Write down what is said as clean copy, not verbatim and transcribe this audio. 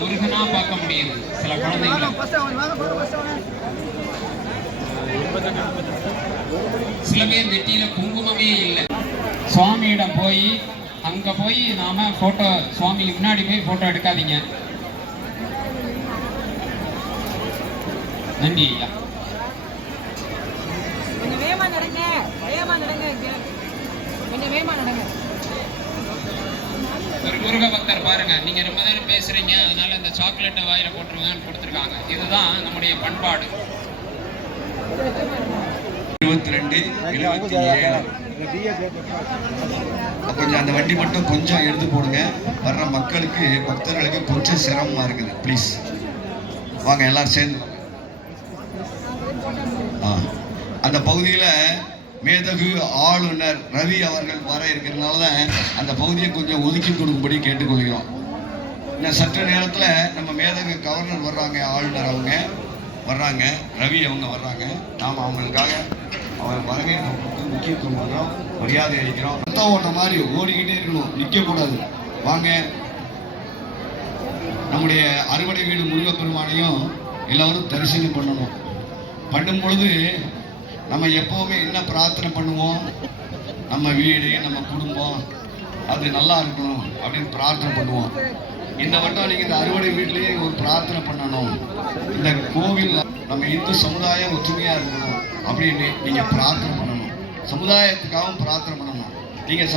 முருகனா பார்க்க முடியுது சில குழந்தைங்க. சில பேர் நெட்டியில குங்குமமே இல்லை. சுவாமியிடம் போய் அங்க போய் நாம போட்டோ, சுவாமிக்கு முன்னாடி போய் போட்டோ எடுக்காதீங்க. நன்றி ஐயா. ஒரு முருக பக்தர் பாருங்க, நீங்க ரொம்ப நேரம் பேசுறீங்க, அதனால இந்த சாக்லேட்டை வாயில போட்டுருங்கன்னு கொடுத்துருக்காங்க. இதுதான் நம்முடைய பண்பாடு. 22-77 கொஞ்சம் அந்த வண்டி மட்டும் கொஞ்சம் எடுத்து போடுங்க. வர்ற மக்களுக்கு, பக்தர்களுக்கு கொஞ்சம் சிரமமா இருக்குது. ப்ளீஸ் வாங்க எல்லாரும் சேர்ந்து. அந்த பகுதியில் மேதகு ஆளுநர் ரவி அவர்கள் வர இருக்கிறதுனால தான் அந்த பகுதியை கொஞ்சம் ஒதுக்கி கொடுக்கும்படி கேட்டுக்கொள்கிறோம். இன்னும் சற்று நேரத்தில் நம்ம மேதகு கவர்னர் வர்றாங்க, ஆளுநர் அவங்க வர்றாங்க, ரவி அவங்க வர்றாங்க. நாம் அவங்களுக்காக அவங்க வரவே முக்கியத்துவம் பண்ணுறோம், மரியாதை அளிக்கிறோம். ரத்த ஓட்ட மாதிரி ஓடிக்கிட்டே இருக்கணும், நிற்கக்கூடாது. வாங்க, நம்முடைய அறுவடை வீடு முருகப்பெருமானையும் எல்லோரும் தரிசனம் பண்ணணும். பண்ணும் பொழுது நம்ம எப்போவுமே என்ன பிரார்த்தனை பண்ணுவோம்? நம்ம வீடு, நம்ம குடும்பம் அது நல்லா இருக்கணும் அப்படின்னு பிரார்த்தனை பண்ணுவோம். இந்த வட்டம் நீங்கள் இந்த அறுவடை வீட்டிலேயே ஒரு பிரார்த்தனை பண்ணணும். இந்த கோவில் நம்ம இந்து சமுதாயம் ஒற்றுமையாக இருக்கணும் அப்படின்னு நீங்கள் பிரார்த்தனை பண்ணணும். சமுதாயத்துக்காகவும் பிரார்த்தனை பண்ணணும். நீங்கள்